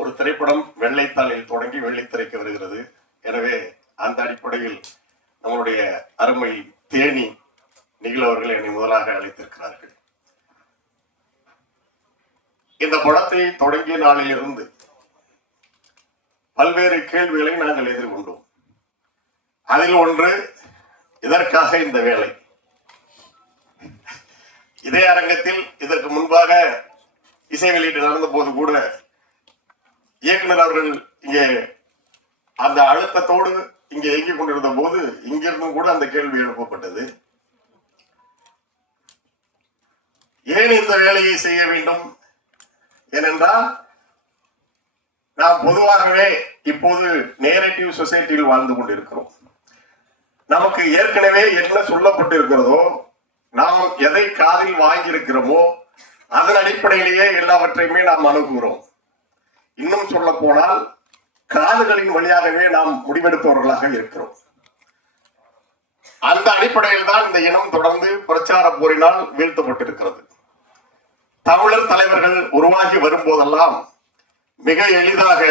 ஒரு திரைப்படம் வெள்ளைத்தாளில் தொடங்கி வெள்ளித்திரைக்கு வருகிறது. எனவே அந்த அடிப்படையில் நம்மளுடைய அருமை தேனி நிகில் அவர்கள் என்னை முதலாக அழைத்திருக்கிறார்கள். இந்த படத்தை தொடங்கிய நாளிலிருந்து பல்வேறு கேள்விகளை நாங்கள் எதிர்கொண்டோம். அதில் ஒன்று இதற்காக இந்த வேலை. இதே அரங்கத்தில் இதற்கு முன்பாக இசை வெளியீடு நடந்த போது கூட இயக்குனர் அவர்கள் இங்கே அந்த அழுத்தத்தோடு இங்கே இயங்கிக் கொண்டிருந்த போது இங்கிருந்தும் கூட அந்த கேள்வி எழுப்பப்பட்டது. ஏன் இந்த வேலையை செய்ய வேண்டும் ஏனென்றால் நாம் பொதுவாகவே இப்போது நேரட்டிவ் சொசைட்டியில் வாழ்ந்து கொண்டிருக்கிறோம். நமக்கு ஏற்கனவே என்ன சொல்லப்பட்டிருக்கிறதோ நாம் எதை காதில் வாங்கியிருக்கிறோமோ அதன் அடிப்படையிலேயே எல்லாவற்றையுமே நாம் அணுகுகிறோம். இன்னும் சொல்ல போனால் காதுகளின் வழியாகவே நாம் முடிவெடுப்பவர்களாக இருக்கிறோம். அந்த அடிப்படையில் தான் இந்த இனம் தொடர்ந்து பிரச்சார போரினால் வீழ்த்தப்பட்டிருக்கிறது தமிழர் தலைவர்கள் உருவாகி வரும்போதெல்லாம் மிக எளிதாக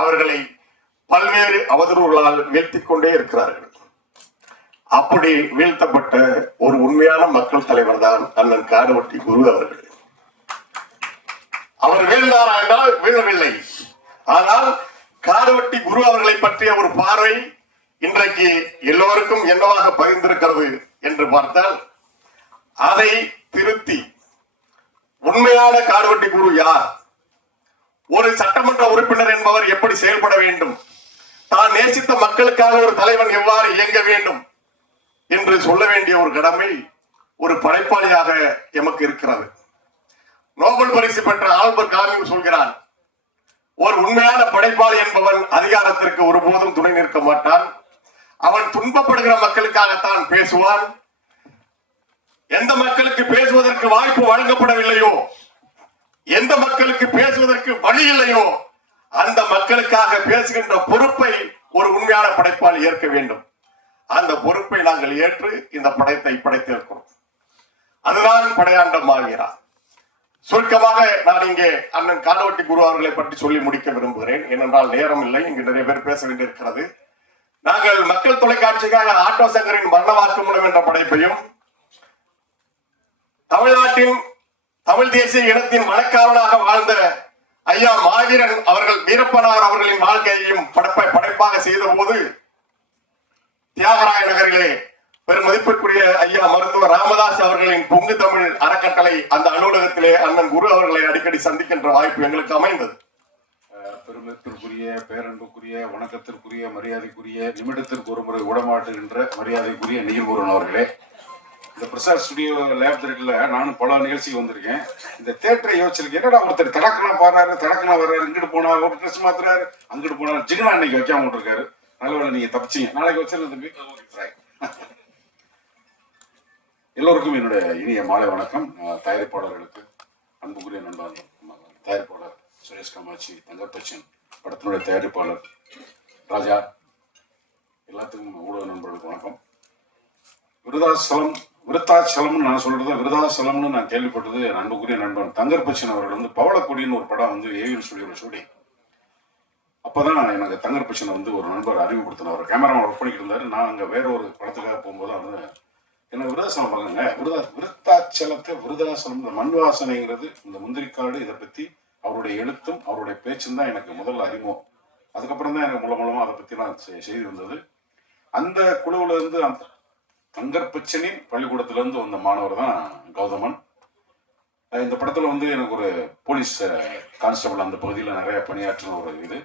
அவர்களை பல்வேறு அவதூறுகளால் வீழ்த்திக் கொண்டே இருக்கிறார்கள். அப்படி வீழ்த்தப்பட்ட ஒரு உண்மையான மக்கள் தலைவர் தான் அண்ணன் காடுவட்டி குரு அவர்கள். அவர் வீழ்ந்தாரா என்றால் வீழவில்லை. ஆனால் காடுவட்டி குரு அவர்களை பற்றிய ஒரு பார்வை இன்றைக்கு எல்லோருக்கும் என்னவாக பகிர்ந்திருக்கிறது என்று பார்த்தால் அதை திருத்தி உண்மையான காடுவட்டி குரு யார்? ஒரு சட்டமன்ற உறுப்பினர் என்பவர் எப்படி செயல்பட வேண்டும்? தான் நேசித்த மக்களுக்காக ஒரு தலைவன் எவ்வாறு இயங்க வேண்டும்? என்று சொல்ல வேண்டிய ஒரு கடமை ஒரு படைப்பாளியாக எமக்கு இருக்கிறது. நோபல் பரிசு பெற்ற ஆல்பர்ட் காமிங் சொல்கிறான் ஒரு உண்மையான படைப்பாளி என்பவன் அதிகாரத்திற்கு ஒருபோதும் துணை நிற்க மாட்டான். அவன் துன்பப்படுகிற மக்களுக்காகத்தான் பேசுவான். எந்த மக்களுக்கு பேசுவதற்கு வாய்ப்பு வழங்கப்படவில்லையோ எந்த மக்களுக்கு பேசுவதற்கு வழி இல்லையோ அந்த மக்களுக்காக பேசுகின்ற பொறுப்பை ஒரு உண்மையான படைப்பால் ஏற்க வேண்டும். அந்த பொறுப்பை நாங்கள் ஏற்று இந்த படைத்தை படைத்திருக்கிறோம். அதுதான் படையாண்டம் ஆகிறார் சுருக்கமாக நான் இங்கே அண்ணன் காலவட்டி குரு அவர்களை பற்றி சொல்லி முடிக்க விரும்புகிறேன். ஏனென்றால் நேரம் இல்லை இங்கு நிறைய பேர் பேச வேண்டியிருக்கிறது. நாங்கள் மக்கள் தொலைக்காட்சிக்காக ஆட்டோ சங்கரின் மரண வாக்குமூலம் என்ற படைப்பையும் தமிழ்நாட்டின் தமிழ் தேசிய இனத்தின் மனக்காவலாக வாழ்ந்த ஐயா மாவீரன் அவர்கள் வீரப்பனார் அவர்களின் வாழ்க்கையையும் படைப்பை படைப்பாக செய்த போது தியாகராய நகரிலே பெரும் மதிப்பிற்குரிய ஐயா மருத்துவர் ராமதாஸ் அவர்களின் பொங்கு தமிழ் அறக்கட்டளை அந்த அலுவலகத்திலே அண்ணன் குரு அவர்களை அடிக்கடி சந்திக்கின்ற வாய்ப்பு எங்களுக்கு அமைந்தது. அஹ் பேரன்புக்குரிய வணக்கத்திற்குரிய மரியாதைக்குரிய நிமிடத்திற்கு ஒரு முறை விடமாட்டுகின்ற மரியாதைக்குரிய நிகழ்வுரன் அவர்களே. இந்த பிரசாத் ஸ்டுடியோ லேப் தியேட்டர்ல நானும் பல நிகழ்ச்சிக்கு வந்திருக்கேன். இந்த தேட்டரை யோசிச்சிருக்கேன். என்னடா ஒருத்தர் தடக்கணும் பாடுறாரு தடக்கணும் வர்றாரு இங்கிட்டு போனா ஒரு ட்ரெஸ் மாத்துறாரு அங்கிட்டு போனாரு ஜிகனா இன்னைக்கு வைக்காம விட்டுருக்காரு நல்லவேளை நீங்க தப்பிச்சீங்க. நாளைக்கு வச்சிருந்த எல்லோருக்கும் என்னுடைய இனிய மாலை வணக்கம். தயாரிப்பாளர்களுக்கு அன்புக்குரிய நண்பன் தயாரிப்பாளர் சுரேஷ் காமாட்சி தங்கப்பச்சன் படத்தினுடைய தயாரிப்பாளர் ராஜா எல்லாத்துக்கும் ஊடக நண்பர்களுக்கு வணக்கம். விருதாசலம் விருத்தாச்சலம்னு நான் சொல்றது விருதாசலம்னு நான் கேள்விப்பட்டது என் அன்புக்குரிய நண்பன் தங்கர்பச்சன் அவர்கள் வந்து பவளக்குடின்னு ஒரு படம் வந்து ஏவிஎல் ஸ்டுடியோவில் ஷூட்டிங் அப்போதான் எனக்கு தங்கர்பச்சனை வந்து ஒரு நண்பர் அறிமுகப்படுத்தினார். கேமராமேன் ஒர்க் பண்ணிக்கிட்டு இருந்தார். நான் அங்கே வேற ஒரு படத்துக்காக போகும்போது வந்து என்ன விருதாசனம் பண்ணுங்க? விருதா விருத்தாச்சலத்தை விருதாசனம் இந்த மண் வாசனைங்கிறது இந்த முந்திரிக்காடு இதை பத்தி அவருடைய எழுத்தும் அவருடைய பேச்சும் தான் எனக்கு முதல்ல அறிமுகம். அதுக்கப்புறம் தான் எனக்கு மூலம் மூலமா அதை பற்றி நான் செய்தி வந்தது. அந்த குழுவுல இருந்து அந்த தங்கற்பச்சனின் பள்ளிக்கூடத்துல இருந்து வந்த மாணவர் தான் கௌதமன். இந்த படத்துல வந்து எனக்கு ஒரு போலீஸ் கான்ஸ்டபிள் அந்த பகுதியில் நிறைய பணியாற்றின ஒரு இது.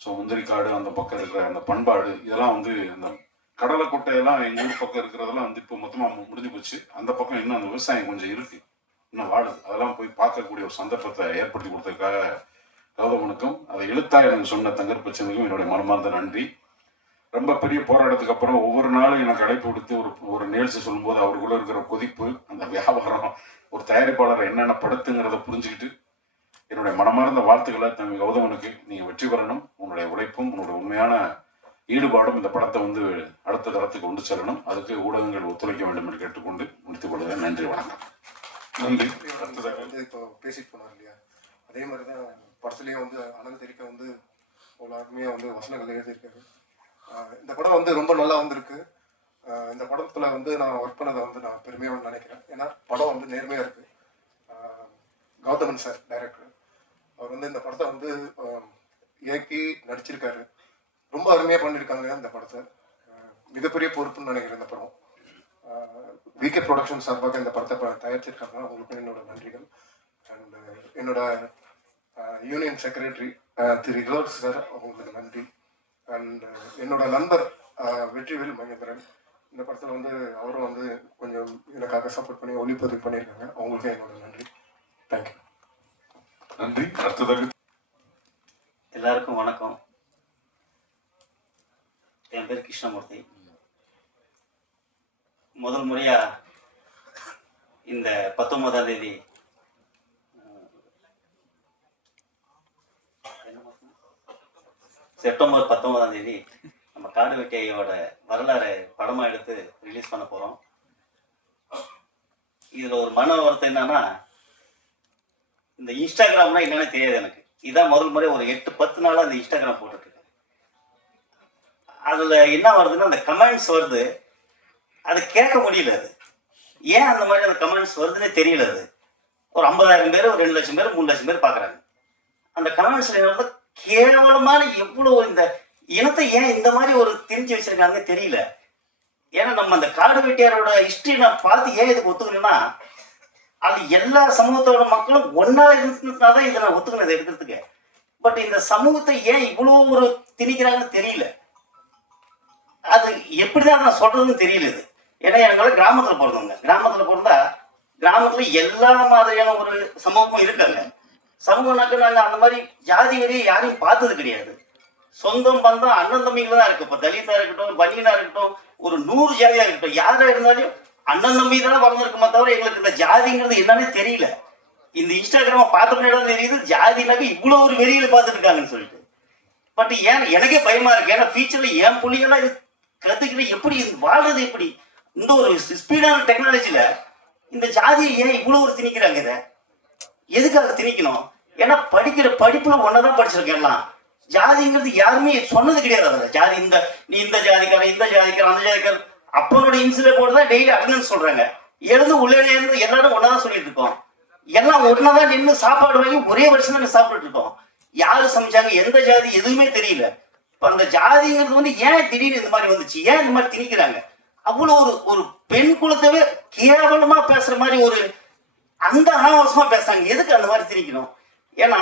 ஸோ முந்திரிக்காடு அந்த பக்கம் இருக்கிற அந்த பண்பாடு இதெல்லாம் வந்து இந்த கடலை கொட்டையெல்லாம் எங்கள் ஊர் பக்கம் இருக்கிறதெல்லாம் வந்து இப்போ மொத்தமாக முடிஞ்சு போச்சு. அந்த பக்கம் இன்னும் அந்த விவசாயம் கொஞ்சம் இருக்கு. இன்னும் வாழுது அதெல்லாம் போய் பார்க்கக்கூடிய ஒரு சந்தர்ப்பத்தை ஏற்படுத்தி கொடுத்ததுக்காக கௌதமனுக்கும் அதை எழுத்தா எனக்கு சொன்ன தங்கர்பச்சனுக்கும் என்னுடைய மனமார்ந்த நன்றி. ரொம்ப பெரிய போராட்டத்துக்கு அப்புறம் ஒவ்வொரு நாளும் எனக்கு அழைப்பு கொடுத்து ஒரு ஒரு நிகழ்ச்சி சொல்லும்போது அவருக்குள்ள இருக்கிற கொதிப்பு அந்த வியாபாரம் ஒரு தயாரிப்பாளர் என்னென்ன படுத்துங்கிறத புரிஞ்சுக்கிட்டு என்னுடைய மனமார்ந்த வாழ்த்துக்களை தம்பி கௌதமனுக்கு நீங்கள் வெற்றி பெறணும். உன்னுடைய உழைப்பும் உன்னுடைய உண்மையான ஈடுபாடும் இந்த படத்தை வந்து அடுத்த தரத்துக்கு கொண்டு செல்லணும். அதுக்கு ஊடகங்கள் ஒத்துழைக்க வேண்டும் என்று கேட்டுக்கொண்டு முடித்துக் கொள்கிறேன். நன்றி வணக்கம். நன்றி. வந்து இப்போ பேசிட்டு போனார் இல்லையா? அதே மாதிரி தான் படத்துலேயும் வந்து அனந்த் தெரிக்க வந்து அவ்வளோ அருமையாக வந்து வசனங்கள் எழுதியிருக்காரு. இந்த படம் வந்து ரொம்ப நல்லா வந்திருக்கு. ஆஹ் இந்த படத்தில் வந்து நான் ஒர்க் பண்ணதை வந்து நான் பெருமையாக நினைக்கிறேன். ஏன்னா படம் வந்து நேர்மையாக இருக்குது கௌதமன் சார் டைரக்டர் அவர் வந்து இந்த படத்தை வந்து இயக்கி நடிச்சிருக்காரு. ரொம்ப அருமையாக பண்ணியிருக்காங்க இந்த படத்தை. மிகப்பெரிய பொறுப்புன்னு நினைக்கிறேன் இந்த படம். விகே ப்ரொடக்ஷன் சார்பாக இந்த படத்தை தயாரிச்சிருக்காங்க. அவங்களுக்கு என்னோட நன்றிகள். அண்ட் என்னோட யூனியன் செக்ரட்டரி திரு இளவரசு சார் அவங்களுக்கு நன்றி. அண்ட் என்னோட நண்பர் வெற்றிவேல் மகேந்திரன். இந்த படத்தில் வந்து அவரும் வந்து கொஞ்சம் எனக்காக சப்போர்ட் பண்ணி ஒளிப்பதிவு பண்ணியிருக்காங்க. அவங்களுக்கும் என்னோட நன்றி. தேங்க்யூ நன்றி. அடுத்ததாக எல்லாருக்கும் வணக்கம். என் பேர் கிருஷ்ணமூர்த்தி. முதல் முறையாக இந்த பத்தொன்பதாம் தேதி செப்டம்பர் பத்தொன்பதாம் தேதி நம்ம காடு வெட்டியோட வரலாறு படமாக எடுத்து ரிலீஸ் பண்ண போகிறோம் இதில் ஒரு மன வருத்தம் என்னன்னா இந்த இன்ஸ்டாகிராம்னா என்னன்னு தெரியாது எனக்கு. இதான் முதல் முறை ஒரு எட்டு பத்து நாளாக இந்த இன்ஸ்டாகிராம் போட்டுருக்கு அதில் என்ன வருதுன்னா அந்த கமெண்ட்ஸ் வருது. அது கேட்க முடியல அது. ஏன் அந்த மாதிரி அந்த கமெண்ட்ஸ் வருதுன்னே தெரியல அது. ஒரு ஐம்பதாயிரம் பேர் ஒரு ரெண்டு லட்சம் பேர் மூணு லட்சம் பேர் பார்க்குறாங்க. அந்த கமெண்ட்ஸில் என்ன கேவலமான எவ்வளோ இந்த இனத்தை ஏன் இந்த மாதிரி ஒரு திரிஞ்சு வச்சிருக்காங்க தெரியல. ஏன்னா நம்ம அந்த காடு வெட்டியாரோட ஹிஸ்டரி நான் பார்த்து ஏன் இதுக்கு ஒத்துக்கணும்னா அது எல்லா சமூகத்தோட மக்களும் ஒன்னா இருந்ததுனால தான் இதை நான் ஒத்துக்கணும் இதை எடுக்கிறதுக்கு. பட் இந்த சமூகத்தை ஏன் இவ்வளோ ஒரு திணிக்கிறாங்கன்னு தெரியல. அது எப்படிதான் நான் சொல்றதுன்னு தெரியல இது. ஏன்னா எனக்கு கிராமத்துல பிறந்தவங்க. கிராமத்துல பிறந்தா கிராமத்துல எல்லா மாதிரியான ஒரு சமூகமும் இருக்காங்க. சமூகம்னாக்க நாங்கள் அந்த மாதிரி ஜாதி வரையும் யாரையும் பார்த்தது கிடையாது. சொந்தம் பந்தம் அண்ணன் தம்பிகள் தான் இருக்கு. இப்போ தலிதா இருக்கட்டும் பனியனா இருக்கட்டும் ஒரு நூறு ஜாதியா இருக்கட்டும் யாரா இருந்தாலும் அண்ணன் தம்பி தானே வளர்ந்துருக்குமா தவிர எங்களுக்கு இந்த ஜாதிங்கிறது என்னன்னே தெரியல. இந்த இன்ஸ்டாகிராம பார்த்த முன்னாடி தெரியுது? ஜாதினாக்க இவ்வளோ ஒரு வெறியில் பார்த்துட்டு இருக்காங்கன்னு சொல்லிட்டு. பட் ஏன் எனக்கே பயமா இருக்கு. ஏன்னா ஃபியூச்சர்ல என் புள்ளிகள்லாம் இது கத்துக்கிட்டு எப்படி இது வாழ்றது எப்படி? இந்த ஒரு ஸ்பீடான டெக்னாலஜியில இந்த ஜாதியை ஏன் இவ்வளவு ஒரு திணிக்கிறாங்க இதை? எதுக்காக திணிக்கணும்? ஏன்னா படிக்கிற படிப்புல ஒன்னதான் படிச்சிருக்கேன் எல்லாம். ஜாதிங்கிறது யாருமே சொன்னது கிடையாது அதை ஜாதி இந்த நீ இந்த ஜாதிக்கார இந்த ஜாதிக்கார அந்த ஜாதிக்கார அப்பனோட இன்சுல போட்டு தான் டெய்லி அட்டண்டன்ஸ் சொல்றாங்க. எழுந்து உள்ளே இருந்து எல்லாரும் ஒன்னதான் சொல்லிட்டு இருக்கோம். எல்லாம் ஒன்னதான் நின்று சாப்பாடு வாங்கி ஒரே வருஷம் தான் சாப்பிட்டுட்டு இருக்கோம். யாரு சமைச்சாங்க? எந்த ஜாதி? எதுவுமே தெரியல. அந்த ஜாதிங்கிறது வந்து ஏன் திடீர்னு இந்த மாதிரி வந்துச்சு? ஏன் இந்த மாதிரி திணிக்கிறாங்க? அவ்வளவு ஒரு ஒரு பெண் குலத்தவே கேவலமா பேசுற மாதிரி ஒரு அந்த அனாவசியமா பேசுறாங்க. எதுக்கு அந்த மாதிரி திணிக்கணும்? ஏன்னா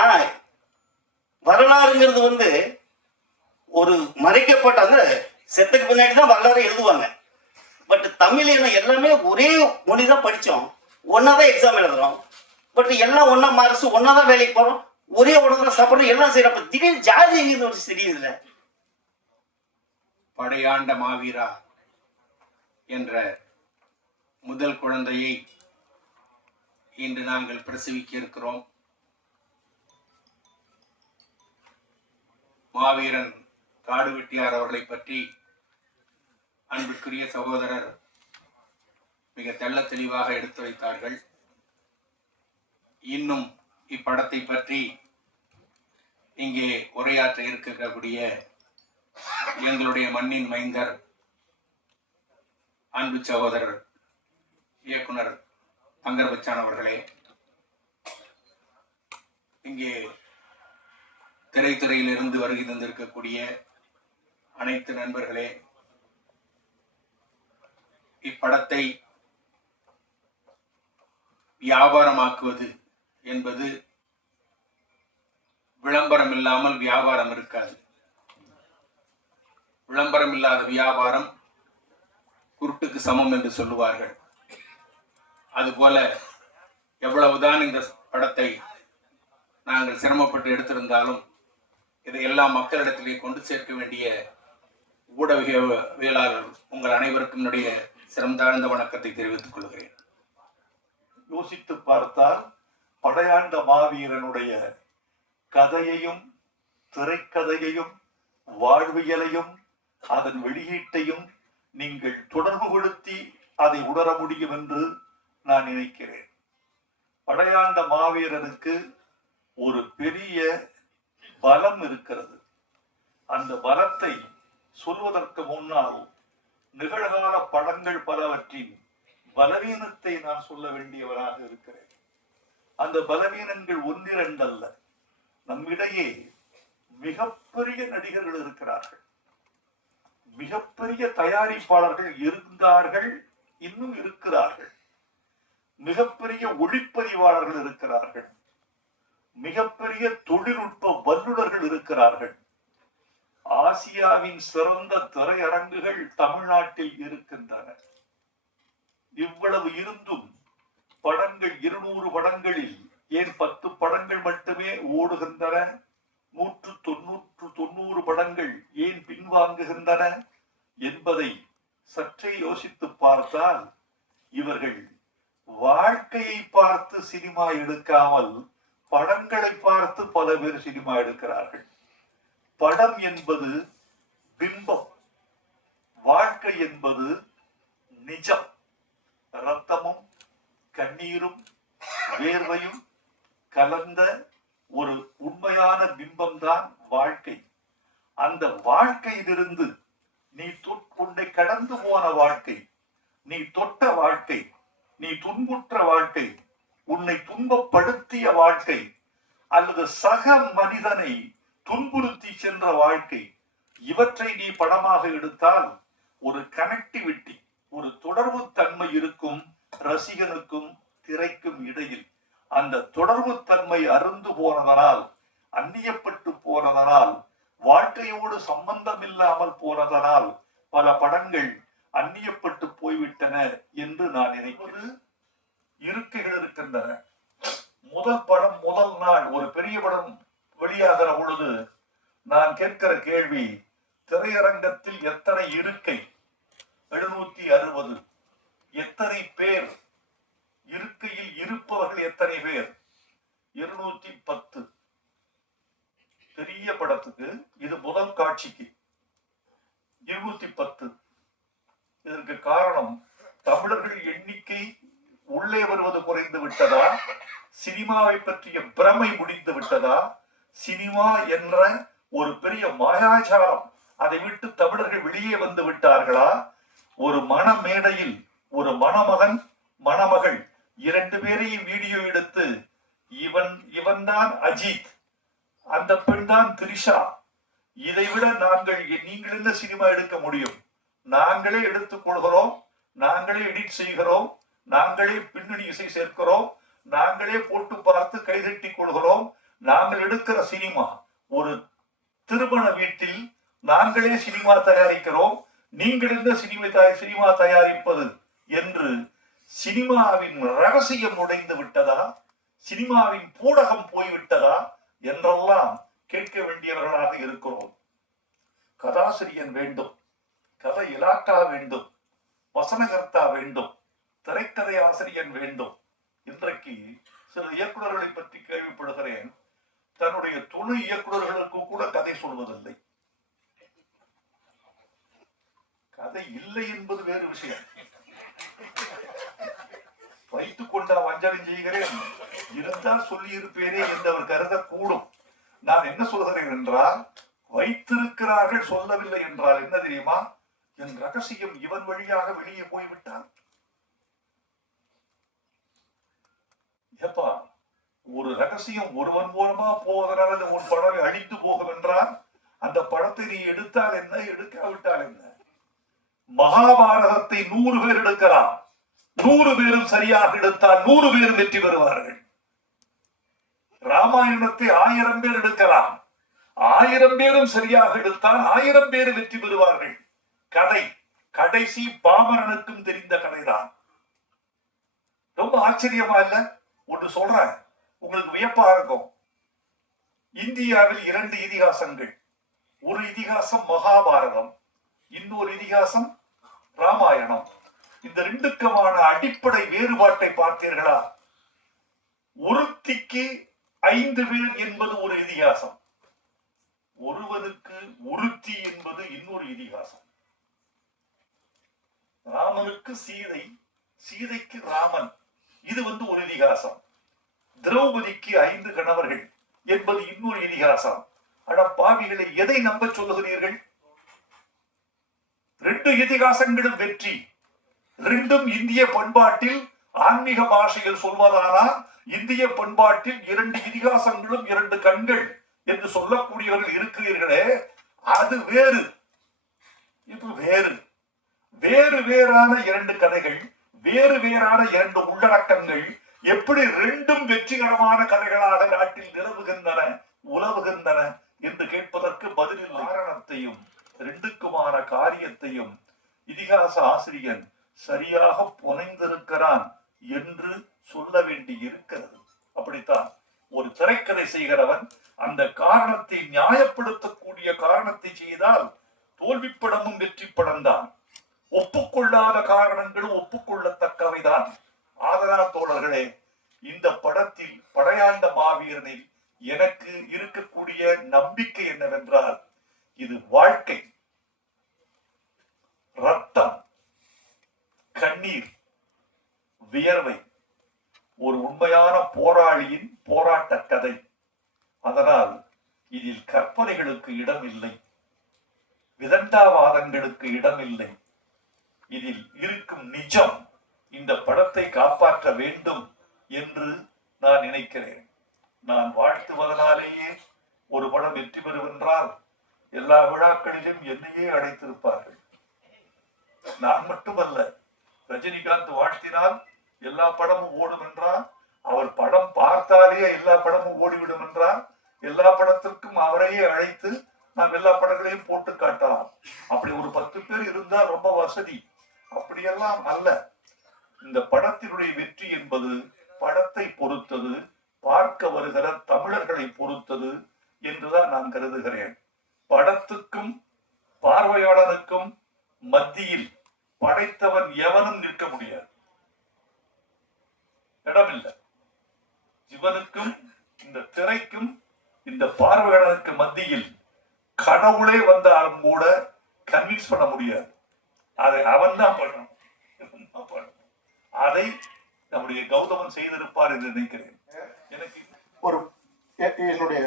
வரலாறுங்கிறது வந்து ஒரு மறைக்கப்பட்ட அந்த செத்துக்கு பின்னாடி தான் வரலாறு எழுதுவாங்க. பட் தமிழ் என்ன எல்லாமே ஒரே மொழி தான் படித்தோம் ஒன்றா தான் எக்ஸாம் எழுதுறோம். பட் எல்லாம் ஒன்றா மாறிச்சு ஒன்றா தான் வேலைக்கு போகிறோம் ஒரே ஒன்றா தான் சாப்பிட்றோம் எல்லாம் செய்கிறோம் அப்போ திடீர்னு ஜாதி எங்கிருந்து ஒரு படையாண்ட மாவீரா என்ற முதல் குழந்தையை இன்று நாங்கள் பிரசவிக்க இருக்கிறோம். மாவீரன் காடு வெட்டியார் அவர்களை பற்றி அன்பிற்குரிய சகோதரர் மிக தெள்ள தெளிவாக எடுத்து வைத்தார்கள். இன்னும் இப்படத்தை பற்றி இங்கே உரையாற்ற இருக்கக்கூடிய எங்களுடைய மண்ணின் மைந்தர் அன்பு சகோதரர் இயக்குனர் தங்கர்பச்சான் அவர்களே இங்கே திரைத்துறையிலிருந்து வருகை தந்திருக்கக்கூடிய அனைத்து நண்பர்களே இப்படத்தை வியாபாரமாக்குவது என்பது விளம்பரம் இல்லாமல் வியாபாரம் இருக்காது. விளம்பரம் இல்லாத வியாபாரம் குருட்டுக்கு சமம் என்று சொல்லுவார்கள். அதுபோல எவ்வளவுதான் இந்த படத்தை நாங்கள் சிரமப்பட்டு எடுத்திருந்தாலும் இதை எல்லா மக்களிடத்திலே கொண்டு சேர்க்க வேண்டிய ஊடகவியலாளர் உங்கள் அனைவருக்கும் என்னுடைய சிறந்தாழ்ந்த வணக்கத்தை தெரிவித்துக் கொள்கிறேன். யோசித்து பார்த்தால் படையாண்ட மாவீரனுடைய கதையையும் திரைக்கதையையும் வாழ்வியலையும் அதன் வெளியீட்டையும் நீங்கள் தொடர்புபடுத்தி அதை உணர முடியும் என்று நான் நினைக்கிறேன். படையாண்ட மாவீரனுக்கு ஒரு பெரிய பலம் இருக்கிறது. அந்த பலத்தை சொல்வதற்கு முன்னால் நிகழ்கால படங்கள் பலவற்றின் பலவீனத்தை நான் சொல்ல வேண்டியவராக இருக்கிறேன். அந்த பலவீனங்கள் ஒன்றிரண்டல்ல. நம்மிடையே மிகப்பெரிய நடிகர்கள் இருக்கிறார்கள். மிகப்பெரிய தயாரிப்பாளர்கள் இருந்தார்கள் இன்னும் இருக்கிறார்கள். மிகப்பெரிய ஒளிப்பதிவாளர்கள் இருக்கிறார்கள். மிகப்பெரிய தொழில்நுட்ப வல்லுநர்கள் இருக்கிறார்கள். ஆசியாவின் சிறந்த திரையரங்குகள் தமிழ்நாட்டில் இருக்கின்றன. இவ்வளவு இருந்தும் படங்கள் இருநூறு படங்களில் ஏன் பத்து படங்கள் மட்டுமே ஓடுகின்றன? நூற்று தொன்னூற்று தொண்ணூறு படங்கள் ஏன் பின்வாங்குகின்றன என்பதை சற்றே யோசித்து பார்த்தால் இவர்கள் வாழ்க்கையை பார்த்து சினிமா எடுக்காமல் படங்களை பார்த்து பல பேர் சினிமா எடுக்கிறார்கள். படம் என்பது பிம்பம் வாழ்க்கை என்பது நிஜம். ரத்தமும் கண்ணீரும் வேர்வையும் கலந்த ஒரு உண்மையான பிம்பம்தான் வாழ்க்கை. அந்த வாழ்க்கையிலிருந்து நீ உன்னை கடந்து போன வாழ்க்கை நீ தொட்ட வாழ்க்கை நீ துன்புற்ற வாழ்க்கை உன்னை துன்பப்படுத்திய வாழ்க்கை அல்லது சக மனிதனை துன்புறுத்தி சென்ற வாழ்க்கை இவற்றை நீ படமாக எடுத்தால் ஒரு கனெக்டிவிட்டி ஒரு தொடர்பு தன்மை இருக்கும் ரசிகனுக்கும் திரைக்கும் இடையில். அந்த தொடர்பு தன்மை அருந்து போனதனால் அந்நியப்பட்டு போனதனால் வாழ்க்கையோடு சம்பந்தம் இல்லாமல் போனதனால் பல படங்கள் அந்நியப்பட்டு போய்விட்டன என்று நான் நினைக்கிறேன். இருக்கைகள் இருக்கின்றன. முதல் படம் முதல் நாள் ஒரு பெரிய படம் வெளியாகிற பொழுது நான் கேட்கிற கேள்வி திரையரங்கத்தில் எத்தனை இருக்கை? எழுநூத்தி அறுபது. எத்தனை பேர் இருக்கையில் இருப்பவர்கள் எத்தனை பேர்? இருநூத்தி பத்து. பெரிய படத்துக்கு இது முதல் காட்சிக்கு. இருநூத்தி பத்து. இதற்கு காரணம் தமிழர்கள் எண்ணிக்கை உள்ளே வருவது குறைந்து விட்டதா? சினிமாவை பற்றிய பிரமை முடிந்து விட்டதா? சினிமா என்ற ஒரு பெரிய மாயாச்சாரம் அதை விட்டு தமிழர்கள் வெளியே வந்து விட்டார்களா? ஒரு மண மேடையில் ஒரு மணமகன் மணமகள் இரண்டு பேரையும் வீடியோ எடுத்து இவன் இவன்தான் அஜித் அந்த பெண் தான் திரிஷா. இதை விட நாங்கள் நீங்கள் என்ன சினிமா எடுக்க முடியும்? நாங்களே எடுத்துக் கொள்கிறோம் நாங்களே எடிட் செய்கிறோம் நாங்களே பின்னணி இசை சேர்க்கிறோம் நாங்களே போட்டு பார்த்து கைதட்டி கொள்கிறோம். நாங்கள் எடுக்கிற சினிமா ஒரு திருமண வீட்டில் நாங்களே சினிமா தயாரிக்கிறோம் நீங்கள் என்ன சினிமா சினிமா தயாரிப்பது? என்று சினிமாவின் ரகசியம் உடைந்து விட்டதா? சினிமாவின் பூடகம் போய்விட்டதா? என்றெல்லாம் கேட்க வேண்டியவர்களாக இருக்கிறோம். கதாசிரியன் வேண்டும். கதை இலாக்கா வேண்டும். வசனகர்த்தா வேண்டும். திரைக்கதை ஆசிரியன் வேண்டும். இன்றைக்கு சில இயக்குனர்களை பற்றி கேள்விப்படுகிறேன். தன்னுடைய துணை இயக்குனர்களுக்கு கூட கதை சொல்வதில்லை. கதை இல்லை என்பது வேறு விஷயம். வைத்துக் கொண்டா வஞ்சனை செய்கிறேன். இருந்தால் சொல்லி இருப்பேனே என்று அவர் கருதக்கூடும். நான் என்ன சொல்கிறேன் என்றால் வைத்திருக்கிறார்கள் சொல்லவில்லை என்றால் என்ன தெரியுமா? என் ரகசியம் இவன் வழியாக வெளியே போய்விட்டான். ஏப்பா ஒரு ரகசியம் ஒருவன் மூலமா போவதனால இந்த உன் படம் அழித்து போகும் என்றால் அந்த படத்தை நீ எடுத்தால் என்ன எடுக்காவிட்டால் என்ன? மகாபாரதத்தை நூறு பேர் எடுக்கலாம். நூறு பேரும் சரியாக எடுத்தால் நூறு பேரும் வெற்றி பெறுவார்கள். ராமாயணத்தை ஆயிரம் பேர் எடுக்கலாம். ஆயிரம் பேரும் சரியாக எடுத்தால் ஆயிரம் பேர் வெற்றி பெறுவார்கள். கதை. கடைசி பாமரனுக்கும் தெரிந்த கதைதான். ரொம்ப ஆச்சரியமா இல்ல? ஒன்று சொல்றேன். உங்களுக்கு வியப்பா இருக்கும். இந்தியாவில் இரண்டு இதிகாசங்கள். ஒரு இதிகாசம் மகாபாரதம். இன்னொரு இதிகாசம் ராமாயணம். இந்த ரெண்டுக்குமான அடிப்படை வேறுபாட்டை பார்த்தீர்களா? ஒருத்திக்கு ஐந்து பேர் என்பது ஒரு இதிகாசம். ஒருவனுக்கு ஒருத்தி என்பது இன்னொரு இதிகாசம். ராமனுக்கு சீதை சீதைக்கு ராமன். இது வந்து ஒரு இதிகாசம். திரௌபதிக்கு ஐந்து கணவர்கள் என்பது இன்னொரு இதிகாசம். அட பாவிகளை எதை நம்ப சொல்லுகிறீர்கள்? ரெண்டு இதிகாசங்களும் வெற்றி. ரெண்டும் இந்திய பண்பாட்டில் ஆன்மீக பாஷையில் சொல்வதானால் இந்திய பண்பாட்டில் இரண்டு இதிகாசங்களும் இரண்டு கண்கள் என்று சொல்லக்கூடியவர்கள் இருக்கிறீர்களே அது வேறு. இது வேறு. வேறு வேறான இரண்டு கதைகள் வேறு வேறான இரண்டு உள்ளடக்கங்கள் எப்படி ரெண்டும் வெற்றிகரமான கதைகளாக நாட்டில் நிலவுகின்றன உலவுகின்றன என்று கேட்பதற்கு பதிலில் காரணத்தையும் ரெண்டுக்குமான காரியத்தையும் இதிகாச ஆசிரியன் சரியாக புனைந்திருக்கிறான் என்று சொல்ல வேண்டி இருக்கிறது அப்படித்தான் ஒரு திரைக்கதை செய்கிறவன் அந்த காரணத்தை நியாயப்படுத்தக்கூடிய காரணத்தை செய்தால் தோல்வி படமும் வெற்றி படம்தான் ஒப்புக்கொள்ளாத காரணங்களும் ஒப்புக்கொள்ளத்தக்கவைதான். ஆதலால் தோழர்களே இந்த படத்தில் படையாண்ட மாவீரனில் எனக்கு இருக்கக்கூடிய நம்பிக்கை என்னவென்றால் இது வாழ்க்கை. ரத்தம். கண்ணீர் வியர்வை ஒரு உண்மையான போராளியின் போராட்ட கதை. அதனால் இதில் கற்பனைகளுக்கு இடமில்லை விதண்டாவாதங்களுக்கு இடமில்லை. இதில் இருக்கும் நிஜம் இந்த படத்தை காப்பாற்ற வேண்டும் என்று நான் நினைக்கிறேன். நான் வாழ்த்துவதனாலேயே ஒரு படம் வெற்றி பெறுவென்றால் எல்லா விழாக்களிலும் என்னையே அழைத்திருப்பார்கள். நான் மட்டுமல்ல ரஜினிகாந்த் வாழ்த்தினால் எல்லா படமும் ஓடும் என்றார் அவர் படம் பார்த்தாலே எல்லா படமும் ஓடிவிடும் என்றார் எல்லா படத்திற்கும் அவரையே அழைத்து நாம் எல்லா படங்களையும் போட்டு காட்டலாம். அப்படி ஒரு பத்து பேர் இருந்தால் ரொம்ப வசதி. அப்படியெல்லாம் அல்ல. இந்த படத்தினுடைய வெற்றி என்பது படத்தை பொறுத்தது பார்க்க வருகிற தமிழர்களை பொறுத்தது என்றுதான் நான் கருதுகிறேன். படத்துக்கும் பார்வையாளனுக்கும் மத்தியில் படைத்தவன் எவனும் நிற்க முடியாது. இடமில்லை. இவனுக்கும் இந்த திரைக்கும் இந்த பார்வையாளருக்கு மத்தியில் கடவுளே வந்தாலும் கூட கன்வின்ஸ் பண்ண முடியாது. அதை அவன் தான் பண்ணணும். தான் அதை நம்முடைய கௌதமன் செய்திருப்பார் என்று நினைக்கிறேன். எனக்கு ஒரு என்னுடைய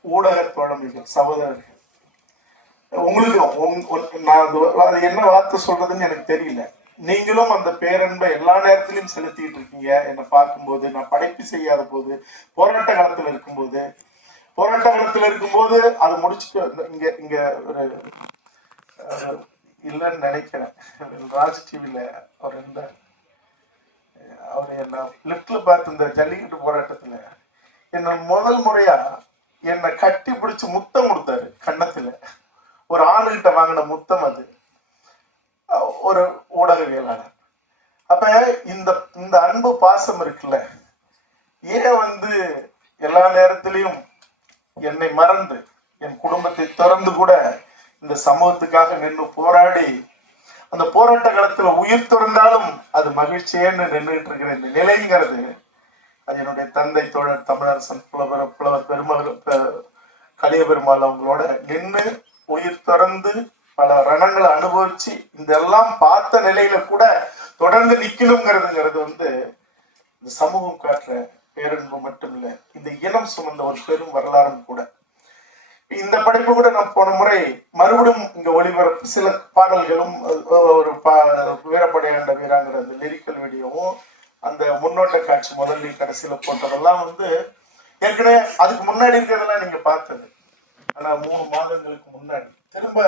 ஊடக தோழமைகள் சகோதரர்கள் உங்களுக்கு நான் அது என்ன வார்த்தை சொல்றதுன்னு எனக்கு தெரியல. நீங்களும் அந்த பேரன்பை எல்லா நேரத்திலையும் செலுத்திட்டு இருக்கீங்க. என்னை பார்க்கும்போது நான் படைப்பு செய்யாத போது போராட்ட காலத்துல இருக்கும்போது போராட்ட காலத்துல இருக்கும்போது அதை முடிச்சுட்டு இங்க இங்க ஒரு இல்லைன்னு நினைக்கிறேன். ராஜ் டிவியில அவர் இருந்தார். அவர் என்ன லிப்ட்ல பார்த்து இந்த ஜல்லிக்கட்டு போராட்டத்துல என்ன முதல் முறையா என்னை கட்டி பிடிச்சு முத்தம் கொடுத்தாரு கன்னத்துல. ஒரு ஆணுகிட்ட வாங்கின முத்தம் அது. ஒரு ஊடகவியலாளர். அப்ப இந்த இந்த அன்பு பாசம் இருக்குல்ல ஏன் வந்து எல்லா நேரத்திலையும் என்னை மறந்து என் குடும்பத்தை திறந்து கூட இந்த சமூகத்துக்காக நின்று போராடி அந்த போராட்ட காலத்துல உயிர் துறந்தாலும் அது மகிழ்ச்சியேன்னு நின்றுட்டு இருக்கிற இந்த நிலைங்கிறது அது என்னுடைய தந்தை தோழர் தமிழரசன் புலவர் புலவர் பெருமகள் பெ- கலிய பெருமாள் அவங்களோட நின்று உயிர் திறந்து பல ரணங்களை அனுபவிச்சு இந்த எல்லாம் பார்த்த நிலையில கூட தொடர்ந்து நிக்கணுங்கிறதுங்கிறது வந்து இந்த சமூகம் காட்டுற பேரன்பு மட்டும் இல்லை இந்த இனம் சுமந்த ஒரு பெரும் வரலாறும் கூட. இந்த படைப்பு கூட நான் போன முறை மறுபடியும் இங்க ஒளிபரப்பு சில பாடல்களும் ஒரு பா வீரப்படையாண்ட வீராங்கிற அந்த லிரிக்கல் வீடியோவும் அந்த முன்னோட்ட காட்சி முதல்ல கடைசியில போட்டதெல்லாம் வந்து ஏற்கனவே அதுக்கு முன்னாடி இருக்கிறதெல்லாம் நீங்க பார்த்தது. ஆனா மூணு மாதங்களுக்கு முன்னாடி திரும்ப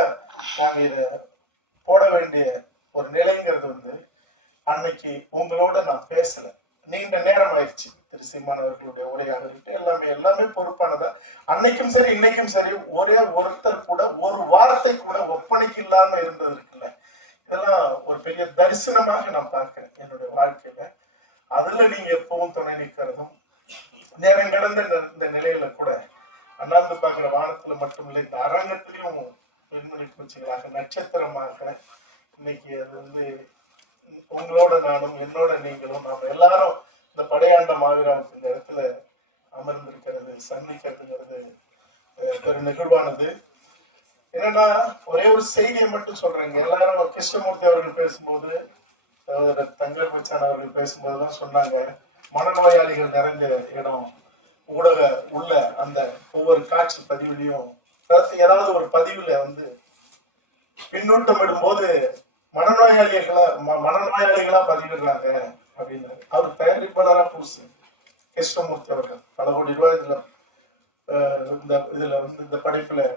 நாங்க இதை போட வேண்டிய ஒரு நிலைங்கிறது வந்து அன்னைக்கு உங்களோட நான் பேசல. நீண்ட நேரம் ஆயிடுச்சு. திரு சீமான் அவர்களுடைய உரையாக எல்லாமே எல்லாமே பொறுப்பானதா? அன்னைக்கும் சரி இன்னைக்கும் சரி ஒரே ஒருத்தர் கூட ஒரு வார்த்தை கூட ஒப்பனைக்கு இல்லாம இருந்தது இருக்குல்ல. இதெல்லாம் ஒரு பெரிய தரிசனமாக நான் பார்க்கிறேன் என்னுடைய வாழ்க்கையில. அதுல நீங்க எப்பவும் துணை நிற்கிறதும் நேரம் கடந்த இந்த- இந்த நிலையில கூட அண்ணாந்து பார்க்கிற வானத்துல மட்டுமில்லை இந்த அரங்கத்திலையும் பெண்மணி பூச்சிகளாக நட்சத்திரமாக இன்னைக்கு அது வந்து உங்களோட நானும் என்னோட நீங்களும் நாம எல்லாரும் இந்த படையாண்ட மாவீராவுக்கு இந்த இடத்துல அமர்ந்திருக்கிறது சந்திக்கிறதுங்கிறது அஹ், நிகழ்வானது. என்னன்னா ஒரே ஒரு செய்தியை மட்டும் சொல்றேங்க. எல்லாரும் கிருஷ்ணமூர்த்தி அவர்கள் பேசும்போது சகோதரர் தங்கர் பச்சான் அவர்கள் பேசும்போதுதான் சொன்னாங்க மனநோயாளிகள் நிறைந்த இடம். ஊடக உள்ள அந்த ஒவ்வொரு காட்சி பதிவுலையும் ஏதாவது ஒரு பதிவுல வந்து பின்னூட்டம் இடும்போது மனநோயாளிகளா ம- மனநோயாளிகளா பதிவிடுறாங்க அப்படின்னு. அவர் தயாரிப்பாளரா புதுசு. கிருஷ்ணமூர்த்தி அவர்கள். பல கோடி ரூபாய் இதுல இந்த இதுல வந்து இந்த படைப்புல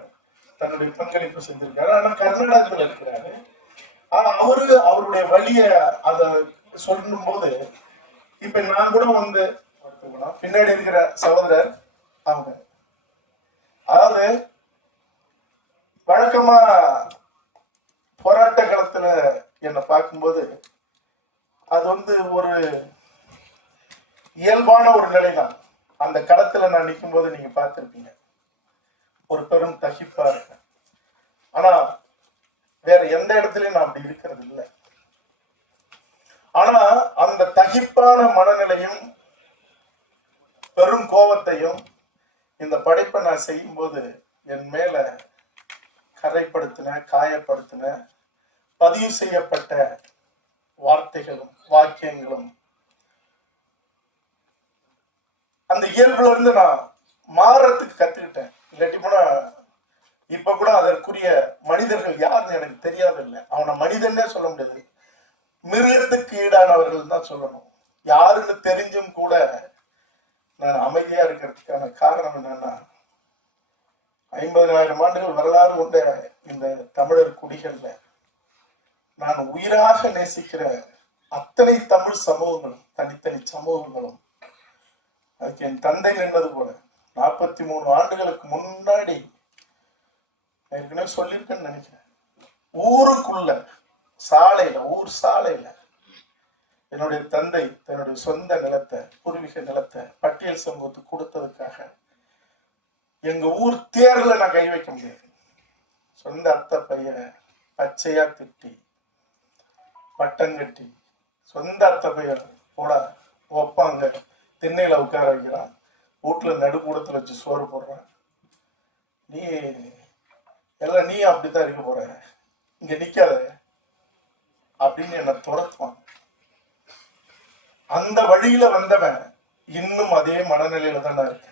தன்னுடைய பங்களிப்பு செஞ்சிருக்காரு. ஆனா கர்நாடகத்துல இருக்கிறாரு. ஆனா அவரு அவருடைய வழிய அத சொல்லும் போது இப்ப நான் கூட வந்து பின்னாடி இருக்கிற சகோதரர் அவங்க. அதாவது வழக்கமா போராட்ட காலத்துல என்னை பார்க்கும்போது அது வந்து ஒரு இயல்பான ஒரு நிலைதான். அந்த களத்துல நான் நிற்கும் போது நீங்க பார்த்திருப்பீங்க. ஒரு பெரும் தகிப்பா இருக்கு. ஆனா வேற எந்த இடத்துலயும் நான் அப்படி இருக்கிறது இல்லை. ஆனா அந்த தகிப்பான மனநிலையும் பெரும் கோபத்தையும் இந்த படைப்பை நான் செய்யும்போது என் மேல கரைப்படுத்தின காயப்படுத்தின பதிவு செய்யப்பட்ட வார்த்தைகளும் வாக்கியங்களும். அந்த இயல்புல இருந்து நான் மாறுறதுக்கு கத்துக்கிட்டேன். இல்லாட்டி போனா இப்ப கூட அதற்குரிய மனிதர்கள் யாருன்னு எனக்கு தெரியாதில்லை. அவனை மனிதனே சொல்ல முடியாது. மிருகத்துக்கு ஈடானவர்கள் தான் சொல்லணும். யாருன்னு தெரிஞ்சும் கூட நான் அமைதியா இருக்கிறதுக்கான காரணம் என்னன்னா ஐம்பதனாயிரம் ஆண்டுகள் வரலாறு கொண்ட இந்த தமிழர் குடிகள்ல நான் உயிராக நேசிக்கிற அத்தனை தமிழ் சமூகங்களும் தனித்தனி சமூகங்களும் அதுக்கு என் தந்தை நின்றது போல நாற்பத்தி மூணு ஆண்டுகளுக்கு முன்னாடி ஏற்கனவே சொல்லியிருக்கேன்னு நினைக்கிறேன். ஊருக்குள்ள சாலையில ஊர் சாலையில என்னுடைய தந்தை தன்னுடைய சொந்த நிலத்தை பூர்வீக நிலத்தை பட்டியல் சமூகத்துக்கு கொடுத்ததுக்காக எங்க ஊர் தேர்ல நான் கை வைக்க முடியாது. சொந்த அத்தை பையனை பச்சையா திட்டி பட்டம் கட்டி சொந்த அத்தை பையன் கூட வைப்பாங்க திண்ணையில உட்கார வைக்கிறான் வீட்டுல நடுக்கூடத்துல வச்சு சோறு போடுறான். நீ எல்லாம் நீ அப்படித்தான் இருக்க போற. இங்க நிக்காத. அப்படின்னு என்னை துரத்துவான். அந்த வழியில வந்தவன் இன்னும் அதே மனநிலையில தான் நான் இருக்கேன்.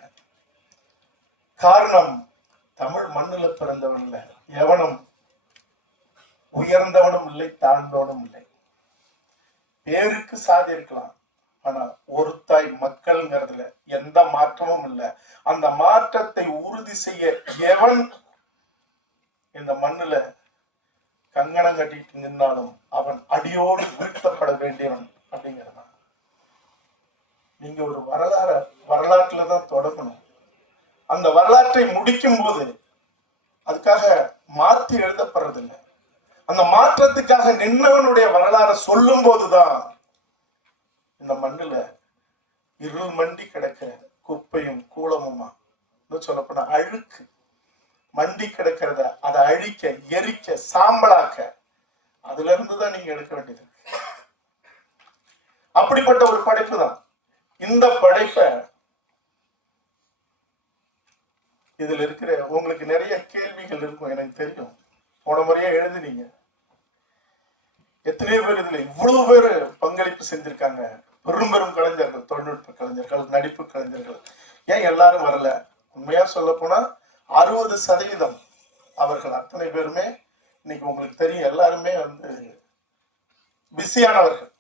காரணம் தமிழ் மண்ணுல பிறந்தவன் எவனும் உயர்ந்தவனும் இல்லை தாழ்ந்தவனும் இல்லை. பேருக்கு சாதி இருக்கலாம் ஆனா ஒரு தாய் மக்கள்ங்கிறதுல எந்த மாற்றமும் இல்லை. அந்த மாற்றத்தை உறுதி செய்ய எவன் இந்த மண்ணுல கங்கணம் கட்டிட்டு நின்னாலும் அவன் அடியோடு வீழ்த்தப்பட வேண்டியவன் அப்படிங்கிறதான் நீங்க ஒரு வரலாற வரலாற்றுல தான் தொடங்கணும். அந்த வரலாற்றை முடிக்கும் போது அதுக்காக மாற்றி எழுதப்படுறதில்லை. அந்த மாற்றத்துக்காக நின்னவனுடைய வரலாறை சொல்லும் போதுதான் இந்த மண்ணுல இருள் மண்டி கிடக்கிற குப்பையும் கூலமுமா? சொல்லப்போனா அழுக்கு மண்டி கிடக்கிறத அதை அழிக்க எரிக்க சாம்பலாக்க அதுல இருந்து தான் நீங்க எடுக்க வேண்டியது அப்படிப்பட்ட ஒரு படைப்பு தான் இந்த படைப்பை இதுல இருக்கிற உங்களுக்கு நிறைய கேள்விகள் இருக்கும் எனக்கு தெரியும். போன முறையே எழுதுனீங்க. எத்தனையோ பேர் இதுல இவ்வளவு பேர் பங்களிப்பு செஞ்சிருக்காங்க. பெரும் பெரும் கலைஞர்கள் தொழில்நுட்ப கலைஞர்கள் நடிப்பு கலைஞர்கள். ஏன் எல்லாரும் வரல? உண்மையா சொல்ல போனா அறுபது சதவீதம் அவர்கள் அத்தனை பேருமே இன்னைக்கு உங்களுக்கு தெரியும் எல்லாருமே வந்து பிஸியானவர்கள்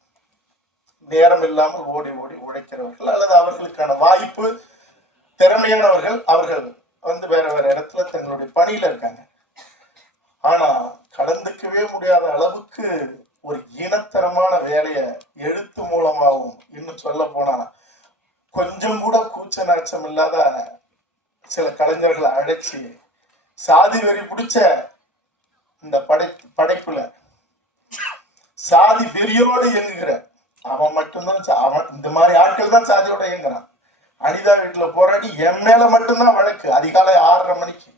நேரம் இல்லாமல் ஓடி ஓடி உழைக்கிறவர்கள் அல்லது அவர்களுக்கான வாய்ப்பு திறமையானவர்கள் அவர்கள் வந்து வேற வேற இடத்துல தங்களுடைய பணியில இருக்காங்க. ஆனா கலந்துக்கவே முடியாத அளவுக்கு ஒரு இனத்தரமான வேலையை எழுத்து மூலமாகவும் இன்னும் சொல்ல போனா கொஞ்சம் கூட கூச்ச நாச்சம் இல்லாத சில கலைஞர்களை அழைச்சி சாதி வெறி பிடிச்ச இந்த படை படைப்புல சாதி வெறியோடு இயங்குகிற அவன் மட்டும்தான் சா- அவன் இந்த மாதிரி ஆட்கள் தான் சாதியோட இயங்குறான். அனிதா வீட்டுல போராடி என் மேல மட்டும்தான் வழக்கு. அதிகாலை ஆறரை மணிக்கு.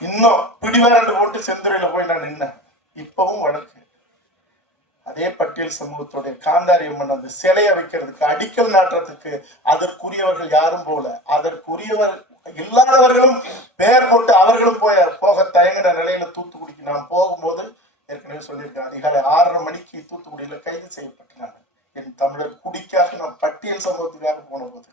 இன்னும் பிடிவாரண்டு போட்டு செந்துறையில போய் நான் நின்னேன். இப்பவும் வழக்கு. அதே பட்டியல் சமூகத்துடைய காந்தாரி அம்மன் அந்த சிலையை வைக்கிறதுக்கு அடிக்கல் நாட்டுறதுக்கு அதற்குரியவர்கள் யாரும் போல. அதற்குரியவர் இல்லாதவர்களும் பெயர் போட்டு அவர்களும் போய போக தயங்குற நிலையில தூத்துக்குடிக்கு நான் போகும்போது ஏற்கனவே சொல்லியிருக்கேன் அதிகாலை ஆறரை மணிக்கு தூத்துக்குடியில கைது செய்யப்பட்டாங்க என் தமிழர் குடிக்காக நான் பட்டியல் சமூகத்துக்காக போன போது